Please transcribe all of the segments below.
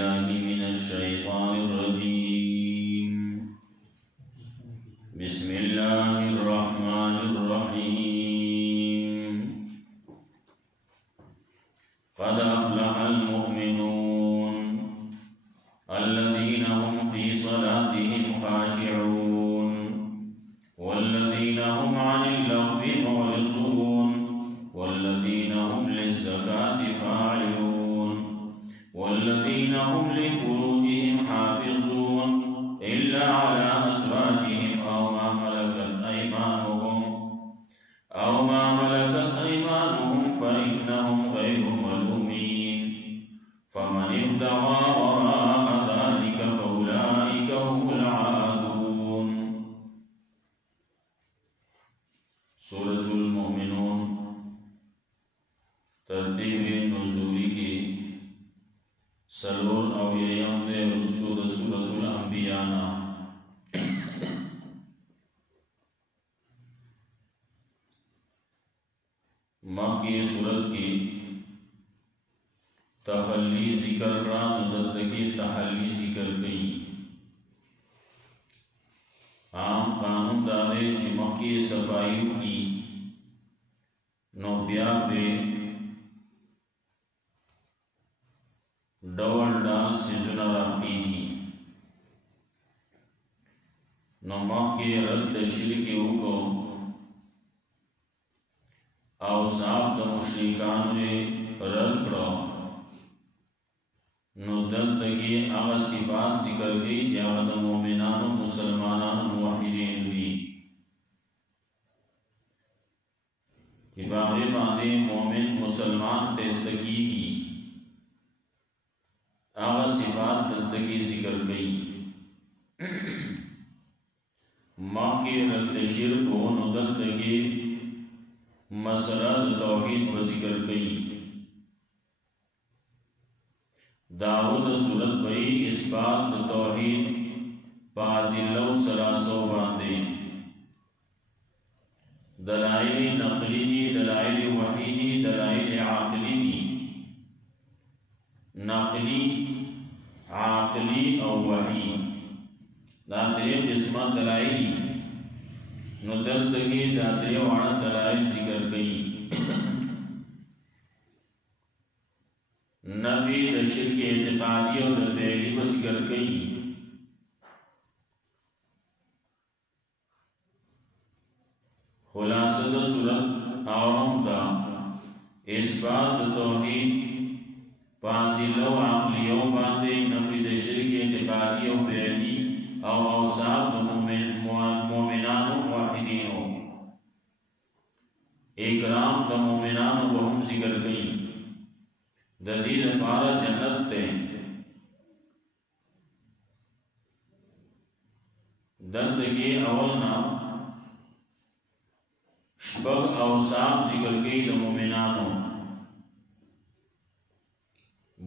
بالله من الشيطان الرجيم. بسم الله الرحمن الرحيم. قد أفلح المؤمنون الذين هم في صلاتهم خاشعون والذين هم عن اللغو معرضون والذين هم للزكاة فاعلون والذين هم لفروجهم حافظون إلا على أزواجهم أو ما ملكت أيمانهم فإنهم غير ملومين فمن ابتغى وراء ذلك فأولئك هم العادون. سورة المؤمنون ترتیب نزولی کی سلور او ییم دے رسو دا سورة الانبیاء مکی سورت کی تخلی ذکر را ندرد کی تحلی ذکر گئی. عام قانون دارے چی مکی صفائیو کی نو بیا بے ڈول ڈال سیزن را پیدی نو مکی رد شرکی کو اوصاف د مشرکانو رد کړو نو دلته کې هغه صفات ذکر کړي چې هغه د مؤمنانو مسلمانانو موحدین دي چې باندې مؤمن مسلمان ته سکیږي هغه صفات دلته کې ذکر کړي. مخکې رد شرک نو دلته کې مسئلہ توحید و ذکر کئی. دعوت صورت بئی اثبات توحید پادلو سلاسو باندے دلائل نقلی دی، دلائل وحی دی، دلائل عاقلی دی. نقلی، عاقلی او وحی دا دریم قسمت دلائل دی. نو دلتگی دا دریو آنا دلائل ذکر گئی. نفی دا شرک اعتقادی و دا فعلی و ذکر گئی. خلاصہ دا صورت آرام دا اثبات دا توحید پاندلو عقلیو باندے نفی دا شرک اعتقادی و فعلی او اوصاف دا مومنانو موحدینو اکرام دا مومنانو وهم ذکر گئی. دا دید پارا جنت تے دلتگی اولنا شبگ اوصاف ذکر گئی دا مومنانو.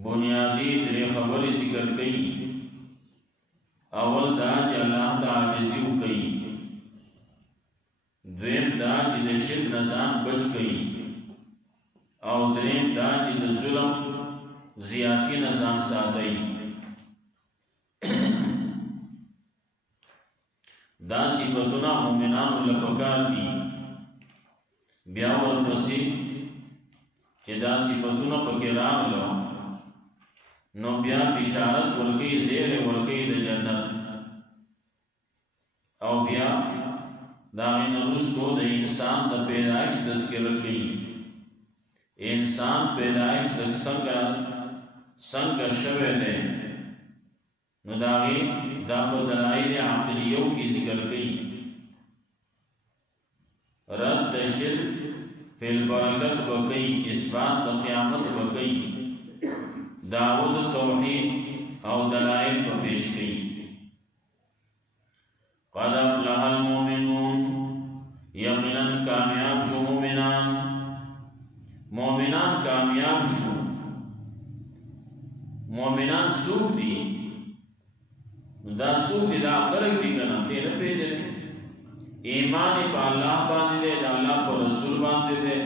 بنیادی در خبر ذکر گئی. اول دا چې الله ته عاجزي وکړي، دویم دا چې د شرک نه ځان بچ کړي، او دریم دا چې د ظلم زیاتی نه ځان ساتي. دا صفتونه مؤمنانو له پکار دي. بیا ورپسې چې دا صفتونه پکې راغلو نو بیا بشارت ورکی، زیر ورکی د جنت، او بیا داغین رسکو د انسان د پیدائش تذکر کی. انسان پیدائش د سنگ شوه دے نو داغی دا بدلائل عقلیو کی ذکر کی. رد شرک فی البرکت وکی، اثبات د قیامت وکی، دعوت توحید او دلائل پر پیش کی. قد افلح المؤمنون یقیناً کامیاب شو مومنان کامیاب شو. مومنان سوک دی دا سوک دی دا خلق دی کنا تیرہ پیجنے ایمان پا اللہ باندے دے دا اللہ پا رسول باندے دے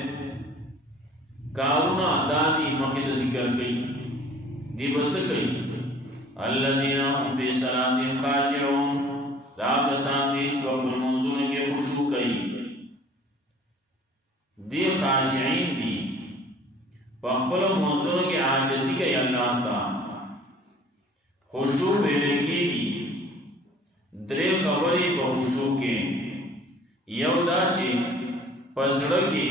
کارونا دادی مخید ذکر گئی دی بس گئی الذين هم في صلاتهم خاشعون دا کسان دي چې په منځونو کې خشوع کوي دي خاشعين دي په خپل منځونو کې عاجزي کوي الله ته خشوع ویل کېږي درې خبرې په خشوع کې یو دا چې په زړه کې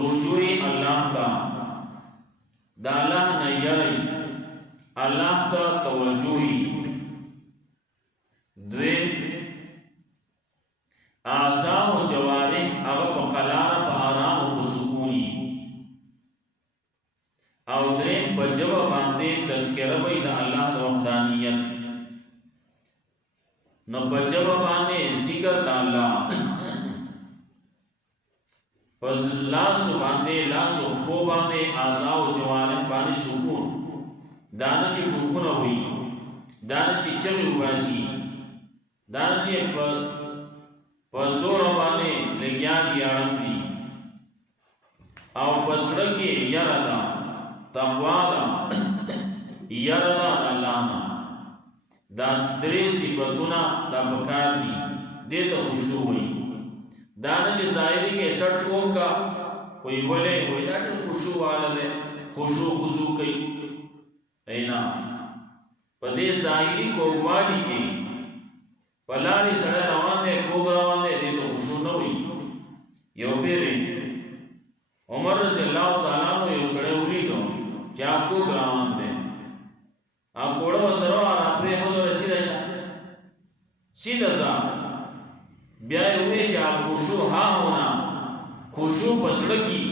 رجوعي الله ته دا الله نه یری الله ته توجهي دوی اعضاء و جوارح هغه په قلاره په آرام او په سکوني او درې په جواب باندې تذکره وي د الله د وحدانیت نو په جواب باندې ذکر د الله پس لاسو باندې لاسو په باندې اعضاء او جوارح باندې سکون دانه چې ټوپونه وي دانه چې چغې وباسي دانه چې په زور باندې لګیا دي اړم دي او په زړه کې یره ده تقوا ده یره ده الله نه دا درې صفتونه دا پکار دي دې ته خشوع وي دانه چې ظاهري کې سټ کوکا کوئی بولے کوئی دا خشوع والا ده خشوع خضوع کوي اینا پدې ظاهري کووالی کې پلاری سره روان دي کوګ روان دي دې ته خشوع نه وي یو پیری عمر رضی الله تعالی عنہ یو سره ولیدو چې کوګ روان دي کوړه وسره راپرې هغه رسیدا سیدا ځه بیا وی چې خشوع ها ہونا خشوع پسړه کی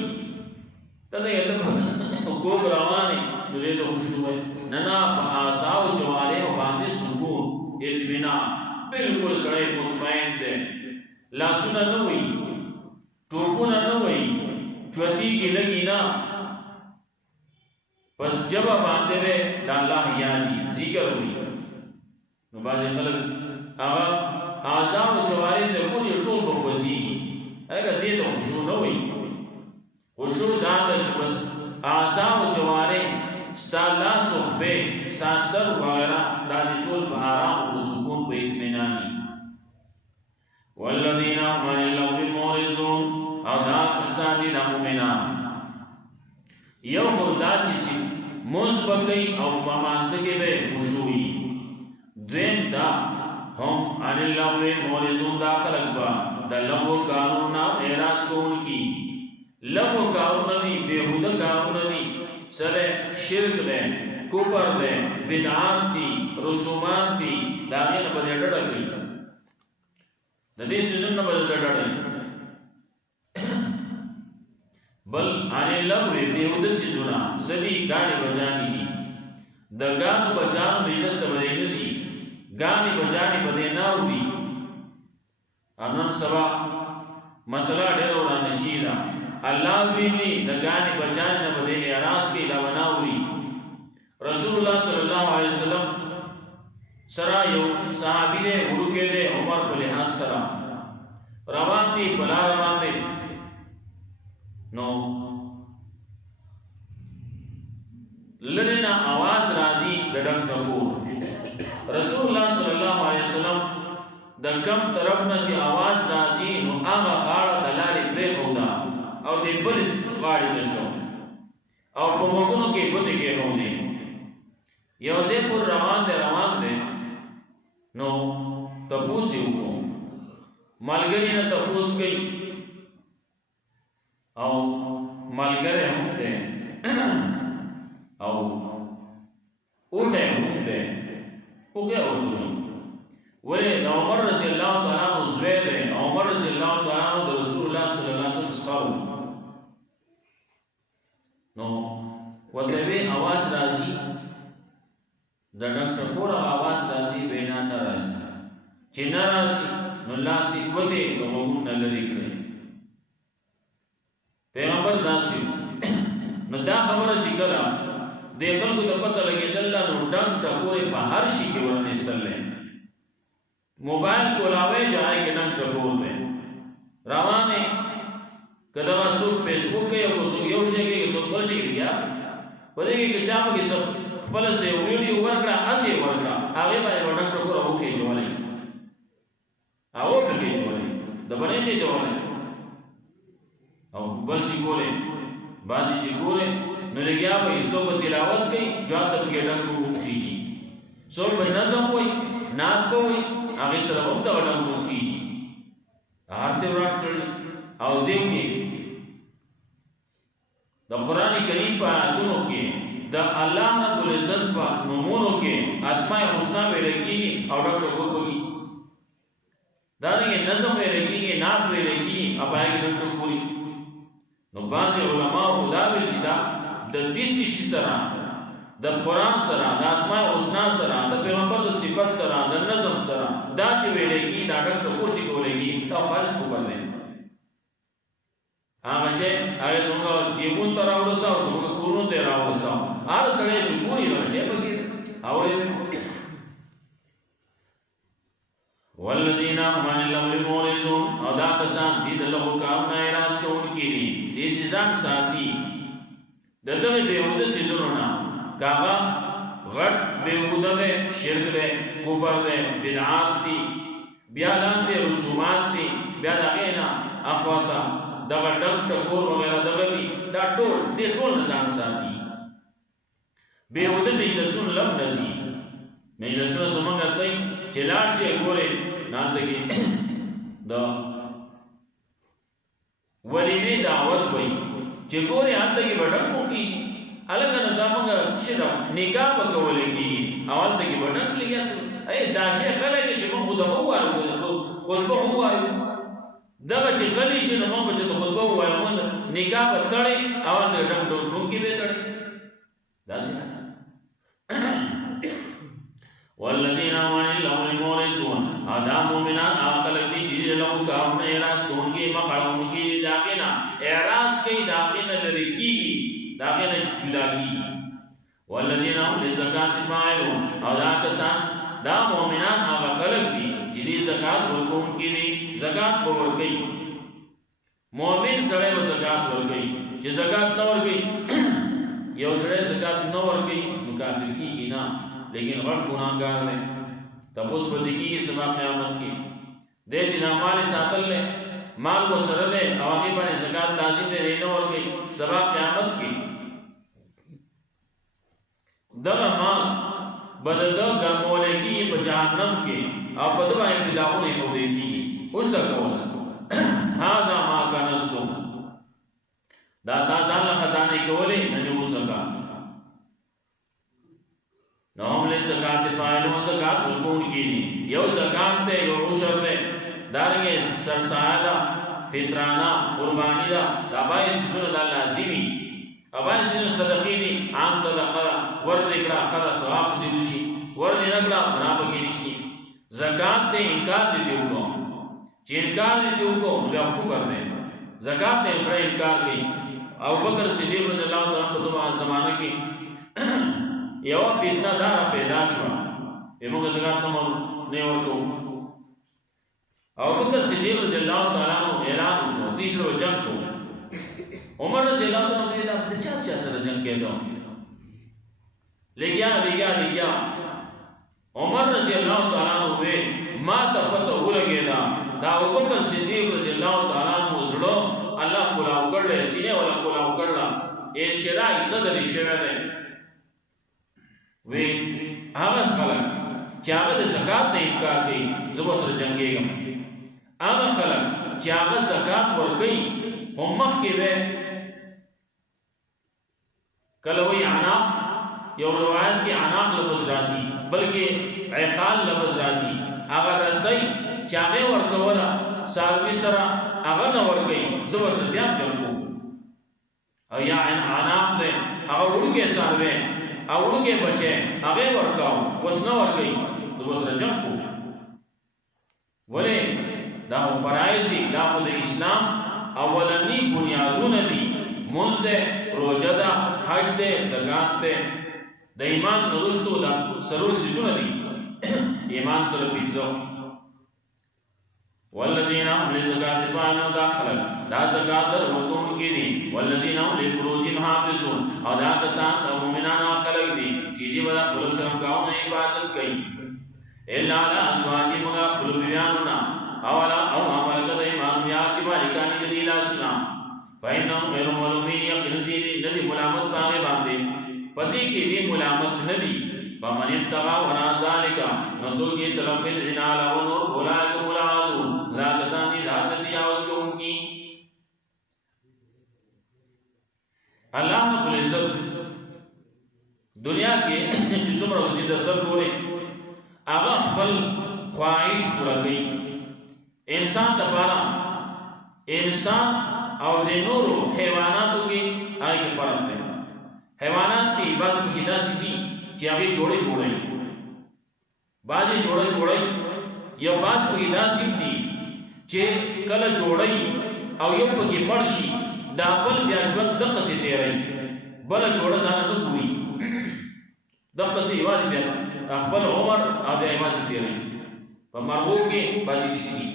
ته یې ته کوګ روانه دې ته خشوع نه نه په اعصاب جواره باندې سکون اطمینان بالکل سړی مطمئن دی لاسونه نه وي ټوپونه نه وي چوتیږي لګي نه پس جبا باندې به د الله یادي ذکر وي نو باندې خلک هغه اعصاب جواره ته کوی ټول بخوځي هغه دې ته خشوع نه وي خشوع دا چې بس اعصاب جواره ستالا صحبه ستا سر وغیرہ دادی طول پا آرام و سکون پا اطمینانی والذین من اللغو مورزون او دا کسان دی دا مومنان یو خدا چیسی موز بکی او ممانزگی بے خشوعی دویم دا هم عن اللغو مورزون دا خلق با دا لغو کاروننا اعراض کو ان کی لغو کاروننا دی بیہودہ کاروننا دی سره شرک ده کفر ده بدعات دي رسومات دي دا نه په ډډه کوي د دې سيزن نه په ډډه بل ان لغو به ود سيزونه سدي غاړي بجاني دي د غاړو بجانو مجلس ته بدینه شي غاړي بجاني بدې نه ودي انن سبا مسله ډېر وړاندې شي دا الله ویني د غاني بچان نه بده اعراض کې دا وناوري رسول الله صلی الله علیه وسلم سره یو صحابي له ورکه له عمر په لحاظ سره روان دي بلا روان دي نو لرنا आवाज راځي دډنګ ټکو رسول الله صلی الله علیه وسلم د کم طرف نه چې आवाज راځي نو هغه غاړه د لارې پرې هودا او دې بل غاړي نشو او په موږونو کې بده کې هونه یو ځای پر روان دي نو تپوسی وکړو مالګری نه تپوس کوي او مالګری هم ده او اوته هم ده اوګه ودی ولې د عمر رضی الله تعالی عنہ زوی ده عمر رضی الله تعالی عنہ د رسول الله صلی الله علیه وسلم څخه نو وتوی आवाज راځي د ډنګ ټکور आवाज راځي بیان نه راځي چې نه راځي نو لاسي وته وګون نه لري کړی پیغمبر داسي نو دا خبره چې کړه د خلکو د پته لګیدل نو ډنګ ټکور په هر شي کې ورنه استلې موبایل کولاوي ځای کې ډنګ ټکور دی روانه کله واسو فیسبوک کې یو شي کې څو بل شي لګیا په دې کې چا په سب خپل سه ویډیو ورکړه اسی ورکړه هغه باندې ورنګ ټکو راوخې جوړې او ټکې جوړې د باندې کې جوړې او بل چې ګورې باسي چې ګورې نو لګیا به سو په تلاوت کوي جواب د ګډن کو کیږي سو په نظم وای نات په وای هغه سره هم دا ډول کو کیږي هغه ورکړل او دې کې د قران کریم په آیاتونو کې د الله رب العزت په نومونو کې اسماء الحسنا ویل کېږي او ډېر ګوربږي دا نه نظم ویل کېږي نات ویل کېږي ابای د ټکوري نو بعض علماء خدا ویل دا د دې شي سره د قران سره د اسماء الحسنا سره د پیغمبر د صفات سره د نظم سره دا چې ویل کېږي دا ډېر ټکور چې کولېږي دا خالص کو کړل هغه شی هغه څنګه دیوون تر راوځه او څنګه کورونو ته راوځه هر سړی چې ګوري نو شی بګي او والذین آمنوا لهم مورثون او دا کسان دي د له حکم نه راز کوونکي دي دې ځان ساتي دغه دیوده سيزونه کاغه غټ بهوده ده شرک ده کفر ده بدعات دي بیا لاندې رسومات دي بیا دغه نه اخواته دغه ډنګ ټکور وغیرہ دغه دا ټول دې ټول ځان ساتي بهوده مجلسون لم نزي مجلسون زمونږه سي چلاړ شي ګوره ناندګي دا ولینه دعوت وای چې ګوره هاندګي وډن کوي الګنه دا موږ چې دا نکاح وکولېږي اول دګي وډن لګیا اے دا شي کله چې موږ خو دا وایو خطبه وایو دغه چې غلی شي نو موږ چې خطبه وایو نکاح وتړي اول دې ډنګ ډونکی به تړي دا څه والذین آمنوا لهم مورثون ادم مومنان عقل دی چې له کار نه اعراض کوونکی مخاونکی داګنا اعراض کوي داګنا لری کی داګنا جداګي والذین هم لزکات فاعلون او دا کسان دا مومنان هغه خلق دي چې زکات ورکوونکي دي زکات ورکوي مؤمن سره زکات ورکوي چې زکات نه ورکوي یو سره زکات نه ورکوي نو کافر کیږي نه لیکن غټ ګناهګار دی تاسو په دې کې سبا قیامت کې د چې مال ساتل له مال و سره له او هغه باندې زکات لازم دی نه ورکړي سبا قیامت کې دغه مال بدل ګرمول کې په جهنم کې او په دغه ابتداونه هو دی اوس اوس هاذا ما کنستم دا تاسو له خزانه کولې نه اوسګه نو هم له زکات فاعلون زکات ورکون کینی یو زکات ته یو عشر ته دارنګه سرساده فطرانا قربانی دا دبای سونه د لازمی ابای سونه صدقې دي عام صدقه ورنکړه خدا ثواب دي شي ورنکړه برابر نشي زکات ته انکار دي وکړو چې انکار دي وکړو نو حقوق ورنه زکات ته سره انکار کوي ابو بکر صدیق رضی الله تعالی عنہ په زمانه کې یو فتنه دا پیدا شو موږ زکات نه ورکو او بکر صدیق رضی الله تعالی عنہ اعلان وکړ تیسرو جنگ کو عمر رضی الله عنہ دا د چا سره جنگ کېدو لګیا عمر رضی الله تعالی عنہ ما ته پته ولګیدا دا ابوبکر صدیق رضی الله تعالی عنہ زړه الله کولاو کړل سینه ولا کولاو کړل اے شرای صدر شوه ده وی هغه خلک چې هغه د زکات نه انکار کوي زبر سره جنگيږم هغه خلک چې هغه زکات ورکوي هم مخکې به کله وی عناق یو روایت کې عناق لفظ راځي بلکې عقال لفظ راځي هغه رسي چې هغه ورکوله ساروي سره هغه نه ورکوي زبر سره بیا جنگو او یا عناق ده هغه ورکه ساروي اولو کې بچي هغه ورکاو وسنه ورګي د وسره جنگ کو ولې دا فرایض دي دا د اسلام اولنی بنیادونه دي منځ ده روزه ده حج ده زکات ده د ایمان نورستو دا سرور سيزونه دي ایمان سره پیځو والذین هم لزکات فاعلون دا خلق دا زکات درکون کی دی والذین هم لفروجهم حافظون او دا کسان دا مومنان خلق دی چې دی ولا خپل شرمګاونو حفاظت کوي الا علی ازواجهم مگر خپل بیانونه او ملکت ایمانهم یا چې مالکان دي لاسنا فإنهم غیر ملومین یقین دی ندی ملامت باندې پتی کی دی ملامت ندی فمن ابتغى وراء ذلك نسوچ طلب الجنال ونور اولئک العادون لا کسان دی دار تجاوز کوونکی اللہ رب العزت دنیا کے جسم روزی درسر بولے آغا خپل خواہش پورا کئی انسان دپارا انسان او دے نورو حیواناتو کی آئی کے فرق دے حیوانات تی بعض کی داسی دی چی آگے جوڑے بعضی جوڑے یا بعض کی داسی دی چی کل جوڑے او یو پکی مرشی دا بل بیا جوان دقا سی تیرائی بلا جوڑا زانا نکوئی دقا سی یوازی بیا اخبر عمر او بیا یوازی تیرائی پا مرغو کے بازی دیسی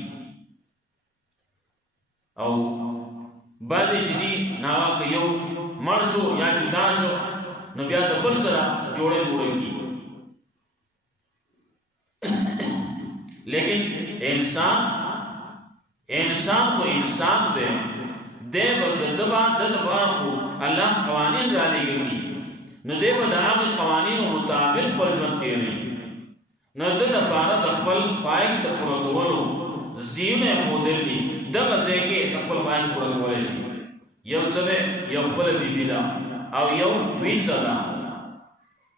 او بازی چی ناغا که یو مرشو یا جدا شو نو بیا دا بل سرا جوڑے کی لیکن انسان کو انسان دے دبا خو اللہ قوانین رانے گئی نو دے با دا قوانین مطابق پر جون تیرے نو دا پارا دخپل خواہش تپورا دولو زیون خودل دی دا غزے کے دخپل خواہش پورا دولے شی یو سبے یو خپل بی بی دا او یو وینزا دا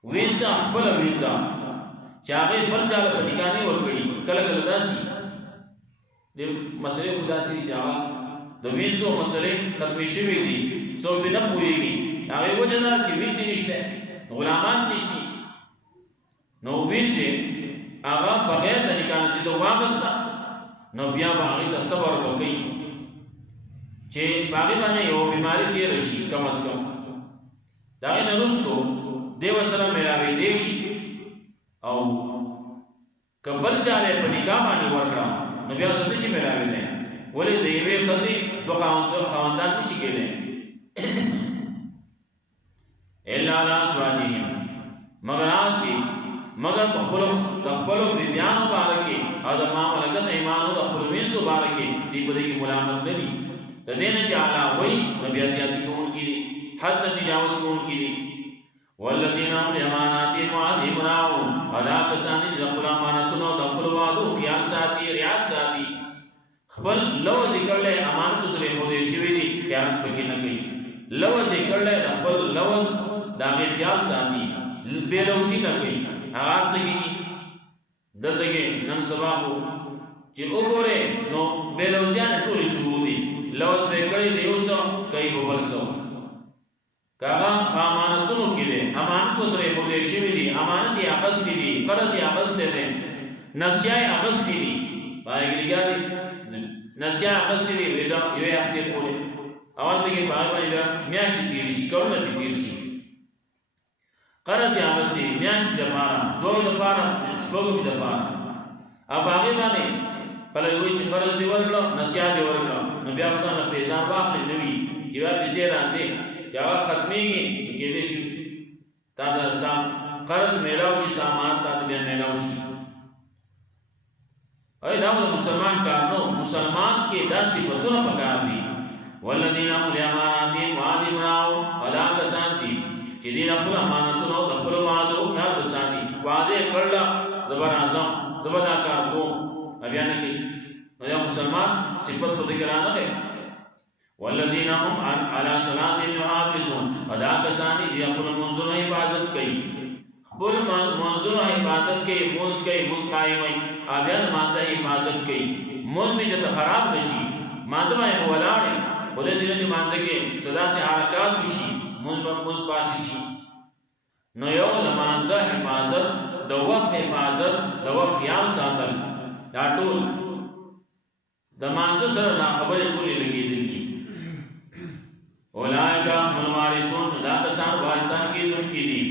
وینزا خپل وینزا چاگے بل چالا پنکانی ورکڑی کل دا سی دے مسئلے خدا سی چاگا دو وینزو مسئلے ختمی شوی دی سو بھی نہ پوئی گی آگے وجہ دا چی وینزی نشتے غلامان نشتی نو وینزی آگا بغیر دا نکانا چی دو واپس تا نو بیا باقی تا صبر بکی چی باقی بانے یو بیماری تیر رشی کم از کم داگی نرستو دیو سلام ملاوی دیشی او کبل چالے پا نکاح بانی ورکرام نو بیا سندشی ملاوی دیں ولی دیوے خزی دو خواندان نشی کے لیں اللہ علیہ سواجہیم مگر آنچی مگر تقبلو بیان بارکی از امام لگت ایمانو تقبلو وینسو بارکی دی پدے کی ملامت نبی تدین چاہلا وی نبی اسیاتی کون کی دی حد تجاوز کون کی دی والذین هم لاماناتی معاہدهم راعون ادا کسانی چیز اقبل امانتنو تقبل وعدو خیال ساتی ریاض ساتی خبل لو ذکر لے امانتو سلے خودے شوی دی خیالت پکی نکی لو ذکر لے اقبل لوز داغی خیال ساتی بے لوزی نکی آغاز لگی جی دردگے نم سباقو چی اگورے نو بے لوزیان تولی شروع دی لوز بے کڑی دیو سو کئی ببل سو کاغا امانتونو کی دے امانتو سرے خودے شوی دی امانتی آغستی دی قرضی آغستے دے نسیائی آغستی دی بائی گلی گا دی نسیائی آغستی دی یوے آپتے پولے اول دیکھے بائی بائی بیا میاشتی تیرشی کرونا تی تیرشی قرضی آغستی دی میاشتی دپارا دو دپارا شپگو بی دپارا اب آگے بانے پہلے ہوئی چی قرض دی ورکلو نسیائی دی ورکلو نبی آفزان پیسان باقلی نوی جواب پیسے رانسے جاواب ختمی گی کہ دیشو تا دا اسلام قرض میلاوشی اسلامات تا دا بیان میلاوشی اے داود مسلمان کارنو مسلمان کے دا صفتوں پکار دی والذین هم لاماناتهم وعدهم راعون ادا کسان دی چی دین اپل امانتونو اپل وعدو خیال بسانی وعدے کرلا زبر اعظم زبر آکار کو ابیانے کی مسلمان صفت پر ذکر آنا گئے والذین هم علی صلاتهم یحافظون ادا کسانی دی اپل منظر حفاظت کئی بل منظر حفاظت کئی موز قائم ہے آبیان مانزہ حفاظت کئی موز میں جتا خراب نشی مانزہ میں اولاد ہے بولے سینے جو مانزہ کے صدا سے حرکات بشی موز پاسی شی نو یو لمانزہ حفاظت دو وقت حفاظت دو وقت خیال ساتل دا ٹول دا مانزہ سر نا خبر ٹولی لگی دل کی اولائکا ملوارسون دا کسان وارسان کی دن کی دی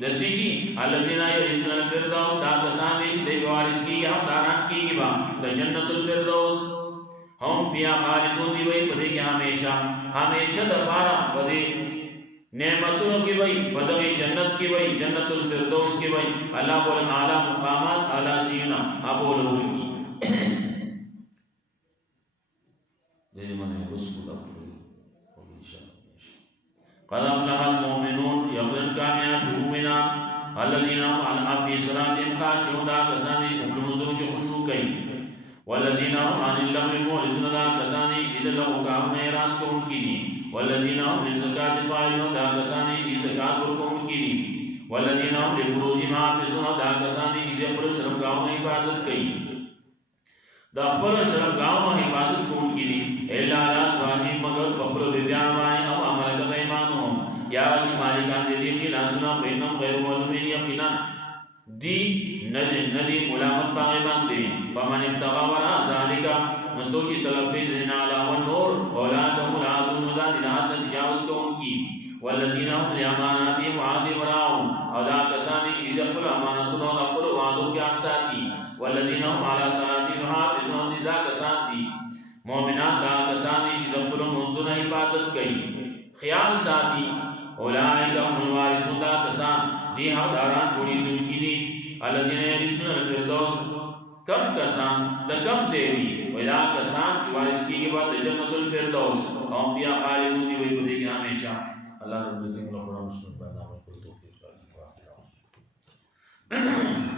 دستشی اللذین یرثون الفردوس دا کسان دیش دے وارث کی ہم داران کی گا دا جنت الفردوس هم فیا خالدون دی وی پدې کې همیشه د پاره پدې نعمتونو کې وی پدې جنت کې وی جنت الفردوس کې وی الله بول اعلی مقامات اعلی سینا ابو لوی دې منه رسول الله قد افلح المؤمنون يقين كاميان شؤمنا الذين هم على في صلاتهم خاشعون كساني قبل نزول خشوع كي والذين هم عن اللغو معرضون كساني إذا لغو كامن راس كون كيدي والذين هم للزكاة فاعلون كساني إذا زكاة وركون كيدي والذين هم لفروجهم حافظون كساني إذا خپل شرمګاو حفاظت کوي د خپل شرمګاو حفاظت کون کیدي الا على ازواجهم مگر خپل بیان باندې او عمل ایمانهم یا چې مالکان دې خلاصنا بینم غیر مولمین یقینا دی ندی ملامت باندې باندې فمن ابتغى وراء ذلك مسوچی طلب دې نه علاوه نور اولادهم العادون ذات الحد تجاوز کون کی والذین هم لاماناتهم وعهدهم راعون او دا کسانی چې د خپل امانتونو او خپل وعدو خیال ساتي والذین هم على صلاتهم حافظون دا کسان دي مؤمنان دا کسان چې د خپل منځونو حفاظت کوي خیال ساتي اولئک هم الوارثون دا کسان دي حقداران جوړیدونکي دي الذين يرثون الفردوس کم کسان د کم زیری ودا کسان چې وارث کیږي بعد جنت الفردوس او بیا خالدون دي وي په دې کې همیشه الله رب دې موږ له مسلمان باندې توفیق راکړي